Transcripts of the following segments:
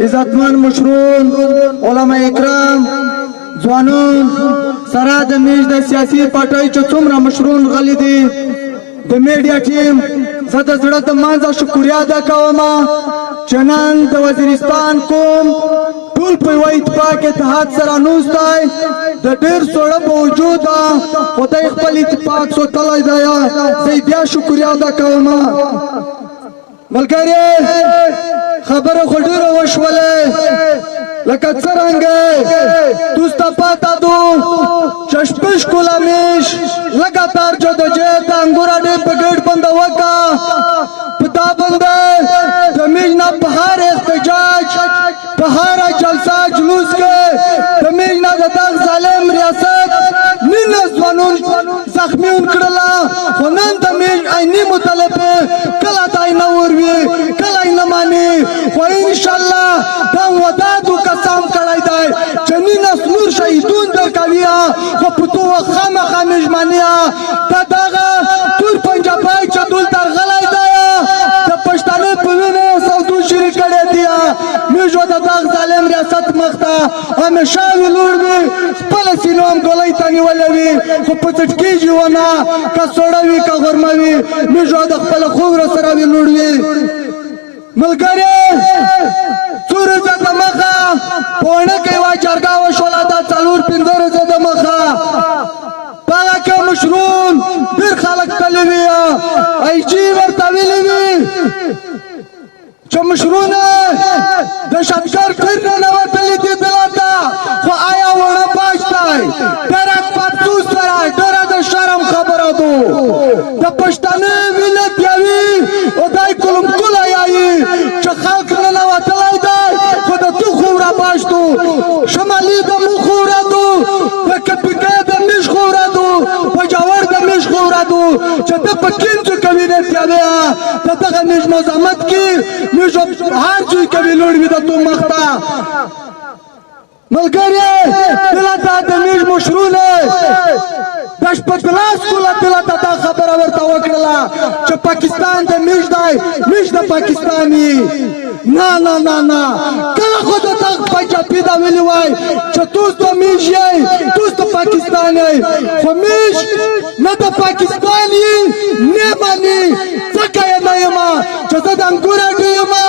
عزتمن مشرون علماء اکرام ځوانان سره د میش د سیاسي پارټۍ چې څومره مشرون غلي دي د میډیا ټیم زه د زړه د مانځه شکریا ادا کوم چې نن د وزیرستان کوم ټول په یوه اتفاق اتحاد سره نوستی د ډېر سوړه په وجود خدای خپل اتفاق ساتلی دی زه بیا شکریا ادا کوم ملګري خبره خو ډېره وشولې لکه څرنګه دوسته پاته دو چشپش کلامیش لگاتار جدوجہد انگورا ڈے پگڑ بندہ وکا پتا بندہ زمین نہ بہار احتجاج بہار جلسہ جلوس کے زمین نہ دتاق ظالم ریاست نینس ونون زخمی انکڑلا خونان زمین اینی مطالب کلا تائی نوروی کلا اینمانی و انشاءاللہ دم ودادو قسم کڑائی دائی جنینس نور شہیدون در کویا و پتو و خام خامجمانیا تا داغا تور پنجابای چا دول در غلائی دایا تا پشتانے پوینے سودو شری کڑے دیا میجو دا داغ ظالم ریاست مختا ہمیشہ وی لوڑ بھی پل سینوام گولائی تانی والوی خو پچٹکی جیوانا کا سوڑاوی کا غرماوی میجو دا پل خوب رسراوی لوڑ وی ملگری سور زد مخا پوڑنکی وا جرگا و شولا دا چالور پندر زد مخا پاگا که مشرون دیر خالق کلیوی ای جی ورطاویلی وی چه مشرون دشتگر کرنے نواتلی دی دلاتا خو آیا ونا پاشتای درک پاتوس سرای درد شرم خبرا دو دا پشتانه ویلت یاوی او دای کلم کل آیایی چه خلق نواتلی دای خود تو خورا پاشتو شمالی دا مو خورا دو دا کپیکای دا میش خورا دو پجاور دا میش خورا دو چه دا پکین چه کبینت یاوی دا دغا میش مزامت کی میشو هر چوی کبی لوڑوی دا تو مختا ملگری دلاتا دا میش مشرونه دش پتلاس کولا دلاتا دا خبر ورطا وکرلا چه پاکستان دا میش دای میش دا پاکستانی نا نا نا نا کلا خود تا پنجابی دا ویلی وای چه توست دا میش یای توست دا پاکستانی خو میش نا دا پاکستانی نیمانی زکا یا نیما چه زد انگورا دیما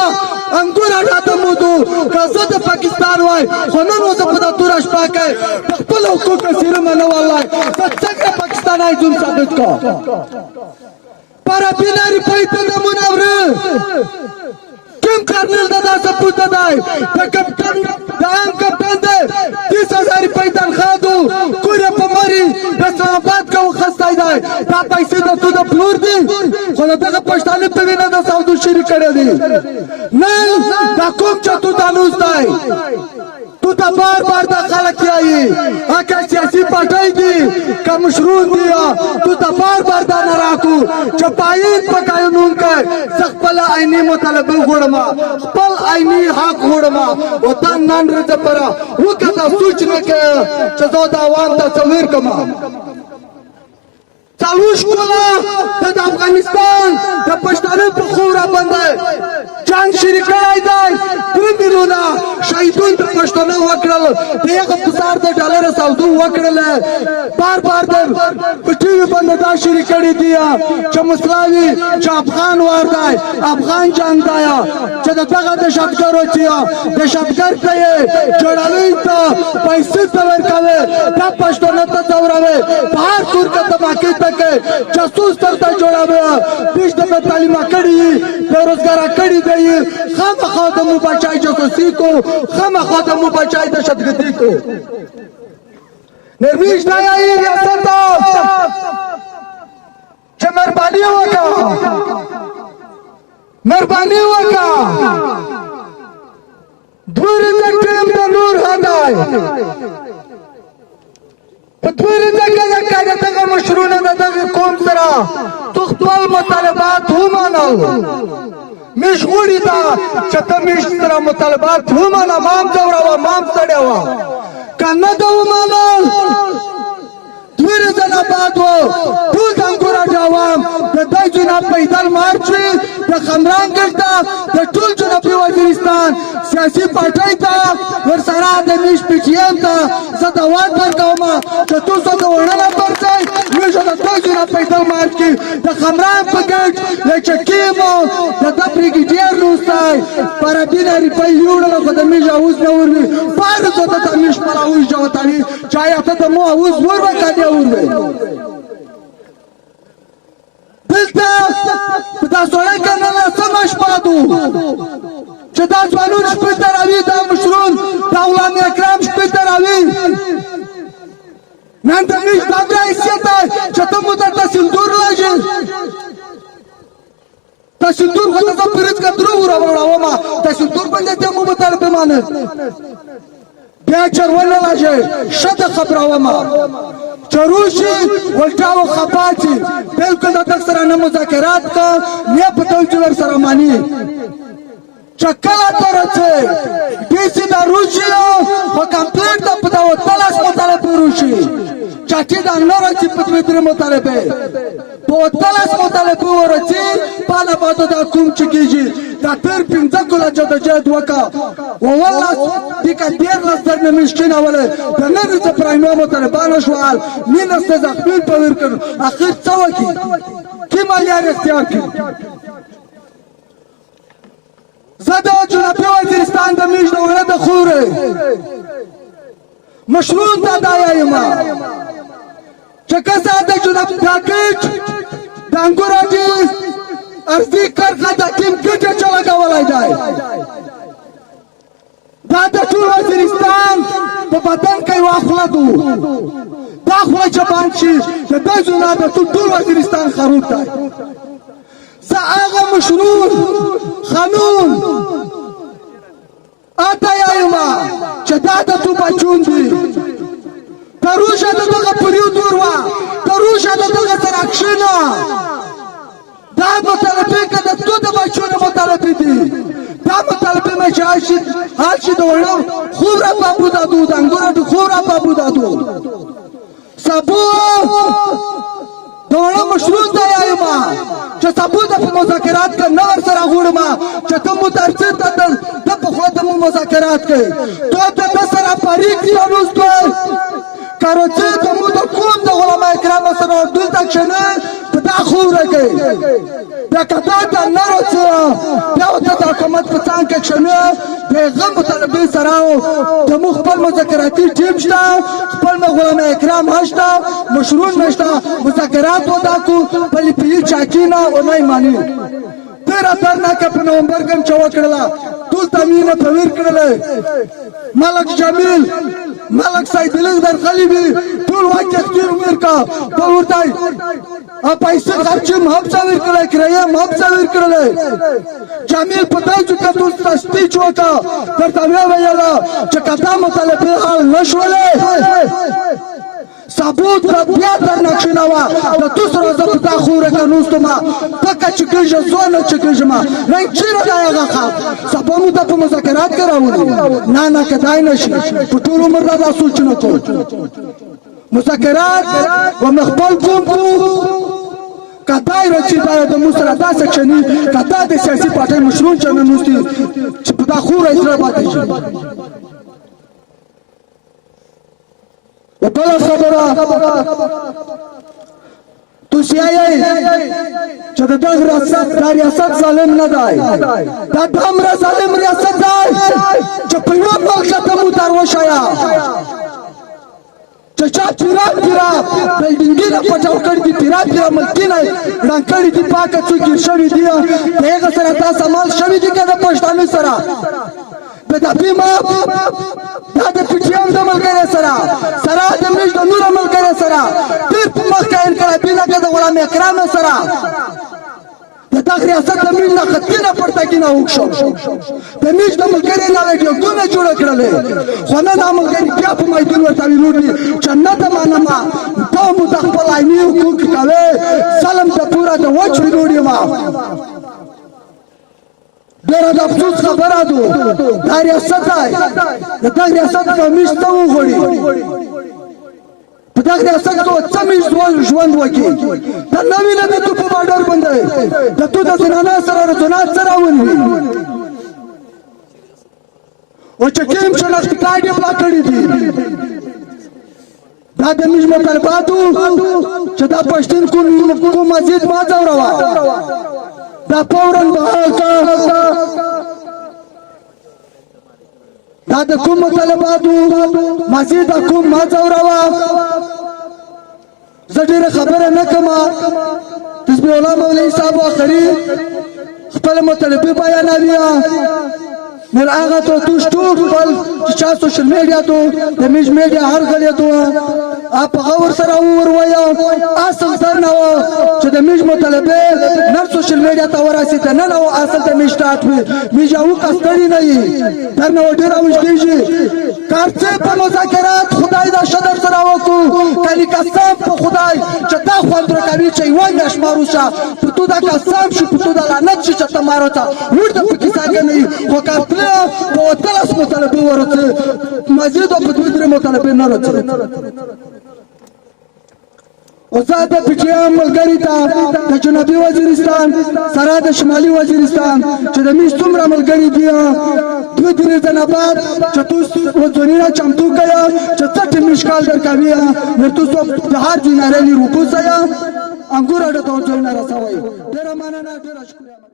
انگورا رادمو دو که زد پاکستان وای خو نن وزا پدا دورش پاکای تخپل حقوق سیرم نوالای تا چکر پاکستان آئی زون ثابت کا پارا بیناری پایتا دا مناوره کم کرنل دادا سپوت دادای دا کپتن دا ام کپتن دے 30,000 پیتن خادو کوری پا ماری بسلام آباد کا خستای دای دا پیسی دا تو دا پلور دی خود دا پشتانی پوینا دا سودو شیری کرے دی نل دا کم چا تو دانوز دای تو تا بار بار دا خلق کیائی آکا سیاسی پاٹائی دی کا مشرون دیا تو تا بار بار دا نراکو چا پایین پکایونون کر سخپلا آئینی مطالبه غوڑما خپل آئینی حق غوڑما و تا نان رجا پرا وکتا سوچنے کے چزو دا عوام تا سویر کما چالوش کولا دا افغانستان دا پشتانه پا خورا بنده جنگ شریکه آئی دای درمیرونا شهیدون دا پشتانه وکرل دیگه بزار دا ڈالر سودو وکرل بار بار دا پچیوی بنده دا شریکه دیا چه مسلاوی چه افغان وار دای افغان جنگ دایا چه دا دغه دشتگر وچیا دشتگر تایه جوڑالوی تا پیسی تور کوه دا پشتانه تا دوروه بار دور کا دماکی تکه جاسوس تر تا جوڑاوه پیش دا تعلیمه کری بیروزگارا کری دی خام خادمو بچائی جاسوسی کو خام خادمو بچائی دشتگردی کو نرمیش نایایی ریاست چه مربانی وکا مربانی وکا دوری دکتیم دا نور هدای پتوری دکتیم دا دغه مشرونه دا دغه قوم سرا تخپل مطالبات همانل مشغولی دا چطا میش سرا مطالبات همانا مام دورا مام سڑیوا کنه دا همانل دوری زن آباد و دول دنگورا عوام د دې جناب پیدل مارچ د خمران ګټه د ټول جناب وزیرستان سیاسي پارټۍ ته ورسره د میش پی ټی ایم ته زه دعوت ورکوم چې تاسو د وړاندې پرځای موږ د دې جناب پیدل مارچ کې د خمران په ګټ لچکیمو د بریګیډیر روستای پر دینه ریپای یوړل خو د میش اوس نه وري پاره ته د میش پر اوس جوړتاني چا ته د مو اوس ور وکړي وري دلته دا سوړی کنه سمش پاتو چې دا ځوانون شپې ته راوي دا مشرون دا غلام اکرام شپې ته راوي نن د میش دا حیثیت چې ته مو ته سندور راځي تاسندور خو ته پرېد کا درو راوړاو ما تاسندور باندې ته مو مطالب مانه بیا چرونه راځي شته خبره ما چروشي ولټاو خپاچی بالکل د سره نه مذاکرات کا نه پتو چې ور سره مانی چکلا ترڅه بیسي دا روشيو په کمپلیټ د پتاو تلاش مطالب روشي چاټي دا نور چې په دې مطالبه په تلاش مطالبه ورچی پاله پاتو دا کوم چکیږي دا تر پنځه کوله جدوجہد وکا او والله دې کا ډیر لستر نه مشکینه ولا د نن څه پرایم مطالبه شوال مين است ځخمین په ورکړ اخر څه وکی کی مالیا اختیار کی زده جناب وزیرستان د میش دوله د خوره مشروط دا دایما چکه ساده جناب پاکټ د انګوراجي ارزي کرخه د ټیم کې چلا کولای دی دا د ټول وزیرستان په بدن کې واخله دو دا خو چې باندې د دې جناب ټول وزیرستان خروط دی ساغه مشروط قانون اته یایما چې دا د تو بچون دي تروشه دغه پریو دوروا تروشه دغه تراکشنا دا مطالبه کده تو د بچونه مطالبه دي دا مطالبه مې شاشي حالشي دوړو خورا بابو دادو دنګورو خورا بابو دادو سبو دوړو مشروط دی ایما چې سبو د مذاکرات ک نور سره غوړما چې ته مو ترڅه د په خو د مذاکرات کوي ته د سره پریک دی انوستو کاروڅه ته مو د کوم د علماء کرام سره دل تک شنه په دا خوره کوي دا کته د نروڅه دا د حکومت په څنګه کې شنه د غو طلبي سره د مخبر مذاکراتي ټیم شته خپل علماء کرام هشته مشروع نشته مذاکرات ودا کو بل پی چاکینا او نه مانی تیرا ترنا که په نومبر کې چوا کړلا ټول تامین په ور کړل ملک جمیل ملک سید در خلیبی ټول واکه تیر عمر کا په ورتای ا پیسې خرچ هم څاویر کړل کرایم هم څاویر کړل جمیل پتاو چې ټول سپیچ وکا درته ویلا چې کدا مطالبه حل نشولې ثبوت بیا در نقشنوا د دوسرو زبطه خوره کنوستما پکا چکیجه زونه چکیجما نه چیرې دایغه خا سبمو د مذاکرات کراوونه نه کدای نشي په ټول عمر دا سوچنه کو مذاکرات و مخبل کوم کدای رچی دا د مسردا سکشنی کدا د سیاسي پارټي مشروع چننوستي چې په دا خوره اسره پاتې شي بلا خبره تو سیایی چې د ریاست ظالم نه دی دا دومره ظالم ریاست دی چې په یو ملک ته مو دروشایا چې چا پیرا بلډینګونه پټاو کړی دي پیرا ملکینه ډنکړی دي پاکه څوک شوی دی هغه سره تاسو مال شوی دی کنه پښتانه سره دا پیما دا د پټیام د ملګری سره د میش د نور ملګری سره تیر په مخ کې انقلابي نه د غلام اکرام سره د ریاست د میش نه خطینه پړتا کې نه وښو د میش د ملګری نه ویډیوګونه جوړ کړل خو نه د ملګری بیا په میدان ورته ویلوړي جنت مانما په مو د خپل عیني حقوق کوي سلام ته پورا د وچ ویلوړي ما ډېر د افسوس خبره ده دا ریاست د ریاست د میشته وغوړي په په دغه ریاست کې سمې ژوند وکړي دا نوې نوې تو په بارډر باندې د تو د زنانه سره رضونات سره ونوي او چې کوم شناخت کارت یې اپلا کړي دي دا د موږ مطالباتو چې دا پښتون کوم مسجد ما ځوروه دا فوراً بحال دا د کوم مطالباتو مسجد کوم ما ځوروه زه ډېره خبره نه کوم حزب الله مولوي صاحب آخري خپل مطالبې بیانوي من هغه تو ټول خپل چې سوشل میډیا ته د میډ میډیا هر غلې ته اپ اور سره ورویا اصل تر نو چې د میډ مطالبه نن سوشل میډیا ته ورسېده نه نو اصل ته میډ سٹارټ وي میډیا کستړی نه وي تر نو ډیر اوښتېږي کارڅه په مذاکرات خدای دا شدر سره وکړو کلی قسم په خدای چې دا خوند راکوي چې یو نش ماروشه په تو دا قسم شي په تو دا لعنت شي چې تمارو ته ورته په کیسه نه خو کارڅه په تلس مطالبه ورته مزید په دوه درې مطالبه نه راځي او زه د پی ټی ایم ملګري ته د جنوبي وزیرستان سره د شمالي وزیرستان چې د میش څومره ملګري دي دوه درې ځله بعد چې تاسو وځونینا چمتو کړه چې څه مشکل درکوي نو تاسو د هر جنرالي روکو سره انګور اډه ته ځای نه رسوي ډېر مننه ډېر شکریہ